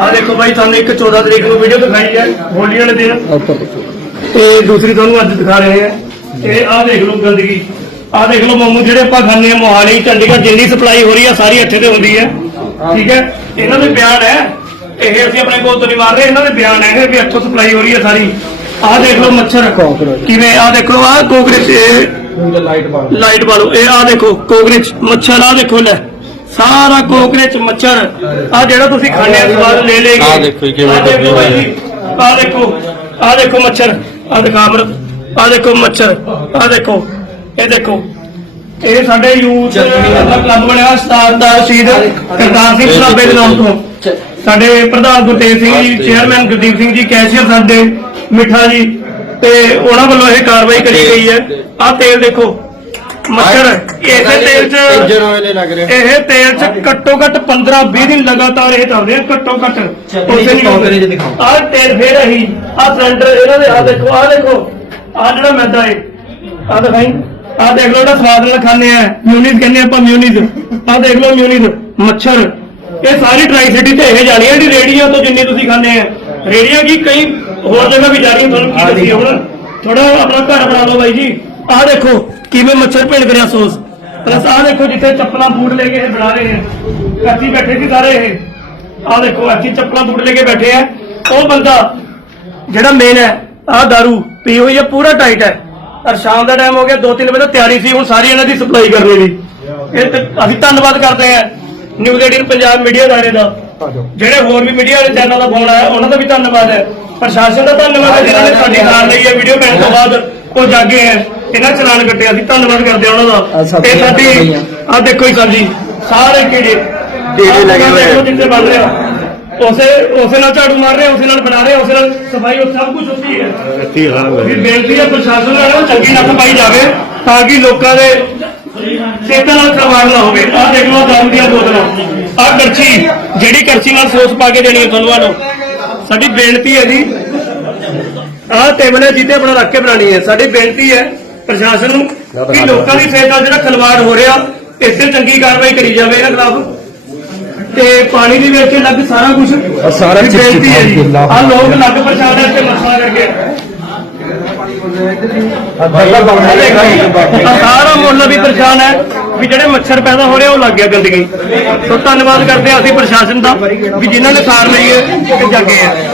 ਆ ਦੇਖੋ ਬਾਈ ਤੁਹਾਨੂੰ ਇੱਕ 14 ਤਰੀਕ ਨੂੰ ਵੀਡੀਓ ਦਿਖਾਈ ਹੈ ਹੋਲੀ ਵਾਲੇ ਦਿਨ। ਤੇ ਦੂਸਰੀ ਤੁਹਾਨੂੰ ਅੱਜ ਦਿਖਾ ਰਹੇ ਹਾਂ। ਇਹ ਆ ਦੇਖ ਲਓ ਗੰਦਗੀ। ਆ ਦੇਖ ਲਓ ਮੋਮੋ ਜਿਹੜੇ ਆਪਾਂ ਖਾਂਦੇ ਆ ਮੋਹਾਲੀ ਚੰਡੀਗੜ੍ਹ ਜਿੰਨੀ ਸਪਲਾਈ ਹੋ ਰਹੀ ਹੈ ਸਾਰੀ ਇੱਥੇ ਤੇ ਹੁੰਦੀ ਹੈ। ਠੀਕ ਹੈ? ਇਹਨਾਂ ਦੇ ਬਿਆਨ ਹੈ। ਇਹ ਅਸੀਂ ਆਪਣੇ ਕੋਲ ਤੋਂ ਨਹੀਂ ਮਾਰ ਰਹੇ ਇਹਨਾਂ ਦੇ ਬਿਆਨ ਹੈ ਵੀ ਇੱਥੋਂ ਸਪਲਾਈ ਹੋ ਰਹੀ ਹੈ ਸਾਰੀ। ਆ ਦੇਖ ਲਓ ਮੱਛਰ। ਕਿਵੇਂ? ਆ ਦੇਖੋ ਆ ਕੋਕਰੇਚ ਇਹ ਲਾਈਟ ਵਾਲੋ ਇਹ ਆ ਦੇਖੋ ਕੋਕਰੇਚ ਮੱਛਰ ਆ ਦੇਖੋ ਲੈ। ਸਾਰਾ ਕੋਕਰੇਚ ਮੱਛਰ। ਆ ਜਿਹੜਾ ਤੁਸੀਂ ਖਾਣੇ ਆ ਸਵਾਦ ਲੈ ਲੈ ਆਹ ਦੇਖੋ ਜੀ ਕਿਵੇਂ ਡੱਬੇ ਜੀ, ਆਹ ਦੇਖੋ ਆਹ ਦੇਖੋ ਮੱਛਰ। ਆਹ ਦਿਖਾ ਅਮਰ ਆਹ ਦੇਖੋ ਮੱਛਰ। ਆਹ ਦੇਖੋ। ਇਹ ਦੇਖੋ। ਇਹ ਸਾਡੇ ਯੂਥ ਦਾ ਕਲੱਬ ਬਣਿਆ ਸਤਾਰ ਦਾ ਸ਼ਹੀਦ ਕਰਤਾਰ ਸਿੰਘ ਸਲਾਬੇ ਦੇ ਨਾਮ ਤੋਂ। ਸਾਡੇ ਪ੍ਰਧਾਨ ਗੁਰਤੇਜ ਸਿੰਘ ਜੀ ਚੇਅਰਮੈਨ ਗੁਰਦੀਪ ਸਿੰਘ ਜੀ ਕੈਸ਼ੀਅਰ ਸਾਡੇ ਮਿੱਠਾ ਜੀ। ਤੇ ਉਹਨਾਂ ਵੱਲੋਂ ਇਹ ਕਾਰਵਾਈ ਕਰੀ ਗਈ ਹੈ। ਆਹ ਤੇਲ ਦੇਖੋ। ਮੱਛਰ। ਇਸੇ ਤੇਲ 'ਚ ਇੰਜਨ ਆਇਲ ਲੱਗ ਰਿਹਾ ਇਹ ਤੇਲ 'ਚ ਘੱਟੋ ਘੱਟ 15 20 ਦਿਨ ਲਗਾਤਾਰ ਇਹ ਚੱਲਦੇ ਆ ਘੱਟੋ ਘੱਟ। ਉਸੇ ਨਹੀਂ ਦਿਖਾਓ। ਆਹ ਤੇਲ ਫੇਰ ਰਹੀ ਆਹ ਸਿਲੰਡਰ ਇਹਨਾਂ ਦੇ ਆਹ ਦੇਖੋ ਆਹ ਦੇਖੋ ਆਹ ਜਿਹੜਾ ਮੈਦਾ ਹੈ ਆਹ ਦਿਖਾਈ। ਆਹ ਦੇਖ ਲਓ ਜਿਹੜਾ ਸਵਾਦ ਨਾਲ ਖਾਂਦੇ ਆ ਮਿਊਨੀਜ਼ ਕਹਿੰਦੇ ਆਪਾਂ ਮਿਊਨੀਜ਼ ਆਹ ਦੇਖ ਲਓ ਮਿਊਨੀਜ਼ ਮੱਛਰ। ਇਹ ਸਾਰੀ ਟਰਾਈ ਸਿਟੀ ਤੇ ਇਹ ਜਾਣੀ ਹੈ ਦੀ ਰੇੜੀਆਂ ਤੋਂ ਜਿੰਨੀ ਤੁਸੀਂ ਖਾਂਦੇ ਆ। ਰੇੜੀਆਂ ਕੀ ਕਈ ਹੋਰ ਜਗ੍ਹਾ ਵੀ ਜਾ ਰਹੀਆਂ ਤੁਹਾਨੂੰ ਕੀ ਦੱਸੀਏ ਹੁਣ? ਥੋੜਾ ਆਪਣਾ ਘਰ ਬਣਾ ਲਓ ਬਾਈ ਜੀ। ਆਹ ਦੇਖੋ, ਕਿਵੇਂ ਮੱਛਰ ਭਿੰਡ ਕਰਿਆ ਸੋਸ। ਪਲਸ ਆਹ ਦੇਖੋ ਜਿੱਥੇ ਚੱਪਲਾਂ ਬੂਟ ਲੈ ਕੇ ਇਹ ਬਣਾ ਰਹੇ ਆ ਕੱਚੀ ਬੈਠੇ ਸੀ ਸਾਰੇ ਇਹ। ਆਹ ਦੇਖੋ ਅੱਛੀ ਚੱਪਲਾਂ ਬੂਟ ਲੈ ਕੇ ਬੈਠੇ ਆ। ਉਹ ਬੰਦਾ ਜਿਹੜਾ ਮੇਨ ਹੈ, ਆਹ दारू ਪੀ ਹੋਈ ਹੈ ਪੂਰਾ ਟਾਈਟ ਹੈ। ਪਰ ਸ਼ਾਮ ਦਾ ਟਾਈਮ ਹੋ ਗਿਆ 2-3 ਵਜੇ ਤੋਂ ਤਿਆਰੀ ਸੀ, ਹੁਣ ਸਾਰੀ ਇਹਨਾਂ ਦੀ ਸਪਲਾਈ ਕਰਨੀ ਦੀ ਇਹ ਅਸੀਂ ਧੰਨਵਾਦ ਕਰਦੇ ਹਾਂ ਨਿਊਜ਼ 18 ਪੰਜਾਬ ਮੀਡੀਆ ਦਾਰੇ ਦਾ। ਜਿਹੜੇ ਹੋਰ ਵੀ ਮੀਡੀਆ ਵਾਲੇ ਚੈਨਲ ਦਾ ਫੋਨ ਆਇਆ, ਉਹਨਾਂ ਦਾ ਵੀ ਧੰਨਵਾਦ ਹੈ। ਪ੍ਰਸ਼ਾਸਨ ਦਾ ਧੰਨਵਾਦ ਹੈ ਜਿਨ੍ਹਾਂ ਨੇ ਸਾਡੀ ਕਾਰ ਲਈ ਹੈ ਵੀਡੀਓ ਪੈਣ ਤੋਂ ਬਾਅਦ। ਉਹ ਜਾਗੇ ਹੈ ਇਹਨਾਂ ਚਲਾਨ ਕੱਟਿਆ ਅਸੀਂ ਧੰਨਵਾਦ ਕਰਦੇ ਹਾਂ ਉਹਨਾਂ ਦਾ। ਤੇ ਸਾਡੀ ਆਹ ਦੇਖੋ ਹੀ ਸਬਜੀ ਸਾਰੇ ਕੀੜੇ ਕੀੜੇ ਲੱਗੇ ਹੋਏ ਆ। ਜਿੱਥੇ ਬਣ ਰਿਹਾ। ਉਸੇ ਉਸੇ ਨਾਲ ਝਾੜੂ ਮਾਰ ਰਹੇ ਉਸੇ ਨਾਲ ਬਣਾ ਰਹੇ ਉਸੇ ਨਾਲ ਸਫ਼ਾਈ ਉਹ ਸਭ ਕੁਝ ਉੱਥੇ ਹੀ ਹੈ। ਵੀ ਬੇਨਤੀ ਹੈ ਪ੍ਰਸ਼ਾਸਨ ਨਾਲ ਚੰਗੀ ਨੱਥ ਪਾਈ ਜਾਵੇ ਤਾਂ ਕਿ ਲੋਕਾਂ ਦੇ ਸਿਹਤਾਂ ਨਾਲ ਖਿਲਵਾੜ ਨਾ ਹੋਵੇ। ਆਹ ਦੇਖ ਲਓ ਦਾਰੂ ਦੀਆਂ ਬੋਤਲਾਂ। ਆਹ ਕਰਛੀ ਜਿਹੜੀ ਕਰਛੀ ਨਾਲ ਸੌਸ ਪਾ ਕੇ ਦੇਣੀ ਹੈ ਤੁਹਾਨੂੰ ਸਾਡੀ ਬੇਨਤੀ ਹੈ ਜੀ ਆਹ ਟੇਬਲ ਹੈ ਜਿੱਤੇ ਆਪਣਾ ਰੱਖ ਕੇ ਬਣਾਣੀ ਹੈ ਸਾਡੀ ਬੇਨਤੀ ਹੈ ਪ੍ਰਸ਼ਾਸਨ ਨੂੰ ਕਿ ਲੋਕਾਂ ਦੀ ਸਿਹਤ ਨਾਲ ਜਿਹੜਾ ਖਿਲਵਾੜ ਹੋ ਰਿਹਾ ਇਸ ਤੇ ਚੰਗੀ ਕਾਰਵਾਈ ਕਰੀ ਜਾਵੇ ਇਹਨਾਂ ਖਿਲਾਫ। ਤੇ ਪਾਣੀ ਦੀ ਵਿੱਚ ਲੱਗ ਸਾਰਾ ਕੁਝ ਸਾਰਾ ਬੇਨਤੀ ਹੈ ਜੀ। ਆਹ ਲੋਕ ਲੱਗ ਪ੍ਰਸ਼ਾਦ ਹੈ ਤੇ ਮਸਲਾ ਕਰਕੇ। ਸਾਰਾ ਮੁੱਲ ਵੀ ਪਰੇਸ਼ਾਨ ਹੈ ਵੀ ਜਿਹੜੇ ਮੱਛਰ ਪੈਦਾ ਹੋ ਰਹੇ ਉਹ ਲੱਗ ਗਿਆ ਗੰਦਗੀ। ਸੋ ਧੰਨਵਾਦ ਕਰਦੇ ਹਾਂ ਅਸੀਂ ਪ੍ਰਸ਼ਾਸਨ ਦਾ ਵੀ ਜਿਨ੍ਹਾਂ ਨੇ ਸਾਰ ਲਈ ਹੈ ਤੇ ਜਾਗੇ ਹੈ।